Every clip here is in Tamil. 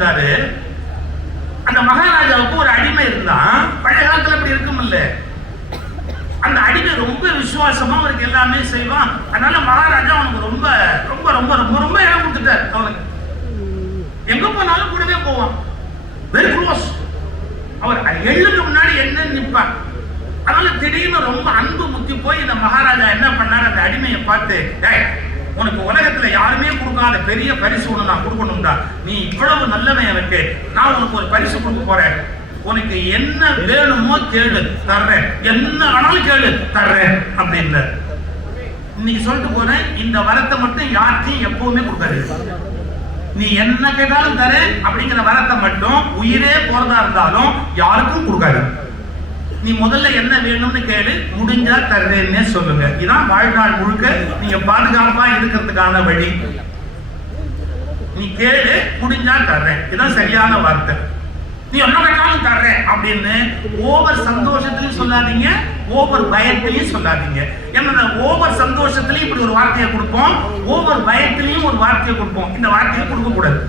இருந்தாரு. அந்த மகாராஜாவுக்கு ஒரு அடிமை இருந்தான். பழைய காலத்துல அப்படி இருக்கும் இல்ல, அந்த அடிமை ரொம்ப விசுவாசமா அவருக்கு எல்லாமே செய்வான். அதனால மகாராஜா அவனுக்கு ரொம்ப ரொம்ப ரொம்ப ரொம்ப ரொம்ப இடம் கொடுத்துட்டார். அவனுக்கு எங்க போனாலும் கூடவே போவான், வெரி க்ளோஸ். அவர் எள்ளுக்கு முன்னாடி என்ன நிற்பான். அதனால திடீர்னு ரொம்ப அன்பு முத்தி போய் இந்த மகாராஜா என்ன பண்ணார், அந்த அடிமையை பார்த்து, உனக்கு உலகத்துல யாருமே கொடுக்காத பெரிய பரிசு ஒண்ணு நான் கொடுக்கணும்டா, நீ இவ்வளவு நல்லவன், எனக்கு நான் உனக்கு ஒரு பரிசு கொடுக்க போறேன், உனக்கு என்ன வேணுமோ கேளு தர்றேன், என்ன வேணாலும் கேளு தர்றேன் அப்படின்னு இன்னைக்கு சொல்லிட்டு போறேன். இந்த வரத்தை மட்டும் யார்த்தையும் எப்பவுமே கொடுக்காது. நீ என்ன கேட்டாலும் தரேன் அப்படிங்கிற வரத்தை மட்டும் உயிரே போறதா இருந்தாலும் யாருக்கும் கொடுக்காது. நீ முதல்ல என்ன வேணும்னு கேளு, முடிஞ்சா தர்றேன்னே சொல்லுங்க. இதான் வாழ்நாள் முழுக்க நீங்க பாதுகாப்பா இருக்கிறதுக்கான வழி. நீ கேளு, முடிஞ்சா தர்றேன், இதான் சரியான வார்த்தை. நீ என்ன கேட்டாலும் தர்றேன் அப்படின்னு ஓவர் சந்தோஷத்திலையும் சொல்லாதீங்க, ஓவர் பயத்திலையும் சொல்லாதீங்க. ஏன்னா ஓவர் சந்தோஷத்திலையும் இப்படி ஒரு வார்த்தையை கொடுப்போம், ஓவர் பயத்திலையும் ஒரு வார்த்தையை கொடுப்போம். இந்த வார்த்தையை கொடுக்க கூடாது.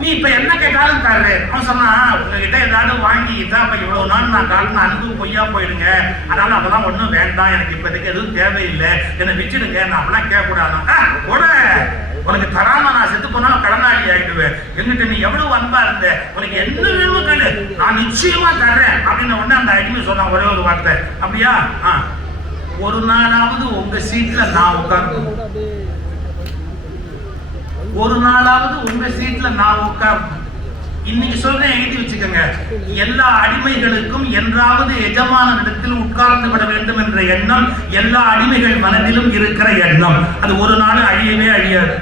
நீ இப்ப என்ன கேட்டாலும் தர்ற, அவன் சொன்னா உங்ககிட்ட ஏதாவது வாங்கிட்டா அப்ப இவ்வளவு நாள் நான் காட்டின அன்பு பொய்யா போயிடுங்க, அதனால அதெல்லாம் ஒண்ணும் வேண்டாம், எனக்கு இப்போதைக்கு எதுவும் தேவையில்லை, என்னை விட்டுடுங்க, நான் அப்படிலாம் கேட்கக்கூடாது. கூட உனக்கு தராம நான் செத்து போனா கடனாளி ஆயிடுவேன், என்கிட்ட நீ எவ்வளவு அன்பா இருந்த, உனக்கு என்ன வேணுமோ கேளு, நான் நிச்சயமா தர்றேன் அப்படின்னு உடனே அந்த அடிமை சொன்னான் ஒரே ஒரு வார்த்தை. அப்படியா, ஒரு நாளாவது உங்க சீட்ல நான் உட்கார்ந்து, ஒரு நாளாவது உங்க சீட்ல நான் உட்கார்ந்து. இன்னைக்கு சொல்றேன், எழுதி வச்சுக்கோங்க. எல்லா அடிமைகளுக்கும் என்றாவது எஜமான இடத்தில் உட்கார்ந்து விட வேண்டும் என்ற எண்ணம் எல்லா அடிமைகள் மனதிலும் இருக்கிற எண்ணம். அது ஒரு நாள் அழியவே அழியாது.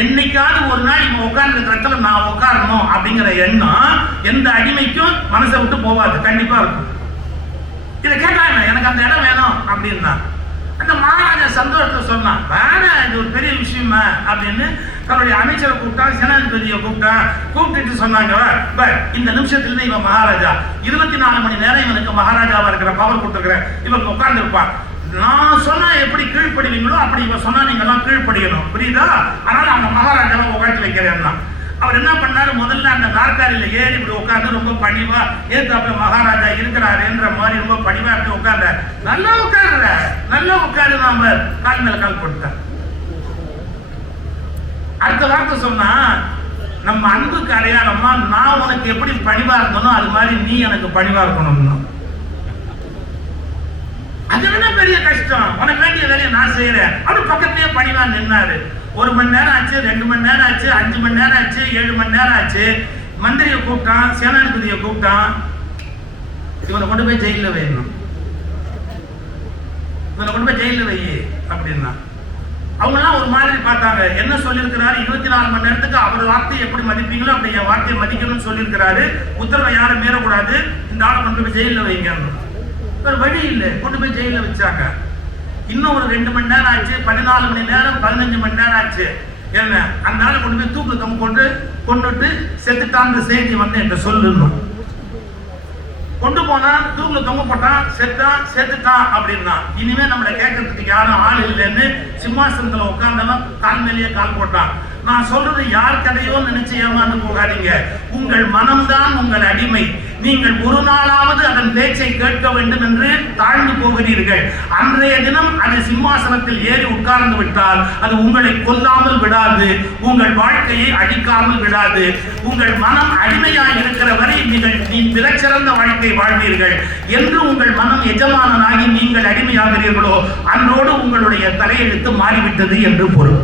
என்னைக்காவது ஒரு நாள் இவன் உட்கார்ந்து இருக்கிற இடத்துல நான் உட்காரணும் அப்படிங்கிற எண்ணம் எந்த அடிமைக்கும் மனசை விட்டு போவாது, கண்டிப்பா இருக்கும். இதை கேட்டாங்க, எனக்கு அந்த இடம் வேணும் அப்படின்னா அந்த மகாராஜா சந்தோஷத்தை சொன்னான், வேணாம் இது ஒரு பெரிய விஷயமா அப்படின்னு தன்னுடைய அமைச்சரை கூப்பிட்டான், சேனாதிபதியை கூப்பிட்டான். கூப்பிட்டு சொன்னாங்க, இந்த நிமிஷத்துல இவன் மகாராஜா, 24 மணி நேரம் இவனுக்கு மகாராஜாவா இருக்கிற பவர் கொடுத்துருக்கிறேன், இவன் உட்கார்ந்து இருப்பான். நான் சொன்னா எப்படி கீழ்ப்படுவீங்களோ அப்படி இவன் சொன்னா நீங்க எல்லாம் கீழ்ப்படியணும், புரியுதா? அதனால அந்த மகாராஜாவை உட்காந்து வைக்கிறேன்னா அவர் என்ன பண்ணாரு, முதல்ல அந்த நாற்காலியில ஏறி இப்படி உட்கார்ந்து ரொம்ப பணிவா ஏத்தாப்புல மகாராஜா இருக்கிறாருன்ற மாதிரி ரொம்ப பணிவா அப்படி உட்கார்ந்த, நல்லா உட்கார்ற, நல்லா உட்காரு, நாம கால் மேல கால் போட்டார். அடுத்த வார்த்தை சொன்னா, நம்ம அன்புக்கு அடையாளமா நான் உனக்கு எப்படி பணிவா இருக்கணும் அது மாதிரி நீ எனக்கு பணிவா இருக்கணும்னு. அது என்ன பெரிய கஷ்டம், உனக்கு வேண்டிய வேலையை நான் செய்யறேன். அப்படி பக்கத்திலேயே பணிவா நின்னாரு. 1 மணி நேரம் ஆச்சு, 2 மணி நேரம் ஆச்சு, 5 மணி நேரம் ஆச்சு, 7 மணி நேரம் ஆச்சு. மந்திரியை கூப்பிட்டான், சேனாதிபதியை கூப்பிட்டான். இவனை கொண்டு போய் ஜெயில வைக்கணும், இவனை கொண்டு போய் ஜெயில வை அப்படின்னா அவங்க எல்லாம் ஒரு மாதிரி பார்த்தாங்க. என்ன சொல்லியிருக்கிறாரு, 24 மணி நேரத்துக்கு அவர் வார்த்தையை எப்படி மதிப்பீங்களோ அப்படி என் வார்த்தையை மதிக்கணும்னு சொல்லியிருக்கிறாரு. உத்தரவை யாரும் மீறக்கூடாது, இந்த ஆளை கொண்டு போய் ஜெயில வைங்க. ஒரு வழி இல்லை, கொண்டு போய் ஜெயில வச்சாங்க. இன்னும் ஒரு 2 மணி நேரம் ஆச்சு, 14 மணி நேரம், 15 மணி நேரம் ஆச்சு. என்ன அந்த ஆளை கொண்டு போய் தூக்கு தொங்க கொண்டுட்டு செத்துட்டான்ற செய்தி வந்து என்கிட்ட சொல்லணும். கொண்டு போனா தூக்குல தொங்க போட்டான், செத்துட்டான் அப்படின்னா இனிமே நம்மளை கேட்கறதுக்கு யாரும் ஆள் இல்லைன்னு சிம்மாசனத்துல உட்கார்ந்தவன் கால் மேலேயே கால் போட்டான். நான் சொல்றது யார் கதையோ நினைச்சு ஏமாந்து போகாதீங்க. உங்கள் மனம்தான் உங்கள் அடிமை. நீங்கள் ஒரு நாளாவது அதன் பேச்சை கேட்க வேண்டும் என்று தாழ்ந்து போகிறீர்கள். அன்றைய தினம் அது சிம்மாசனத்தில் ஏறி உட்கார்ந்து விட்டால் அது உங்களை கொல்லாமல் விடாது, உங்கள் வாழ்க்கையை அழிக்காமல் விடாது. உங்கள் மனம் அடிமையாய் இருக்கிற வரை நீ மிகச்சிறந்த வாழ்க்கை வாழ்வீர்கள். என்று உங்கள் மனம் எஜமானனாகி நீங்கள் அடிமையாகிறீர்களோ அன்றோடு உங்களுடைய தலையெழுத்து மாறிவிட்டது என்று பொருள்.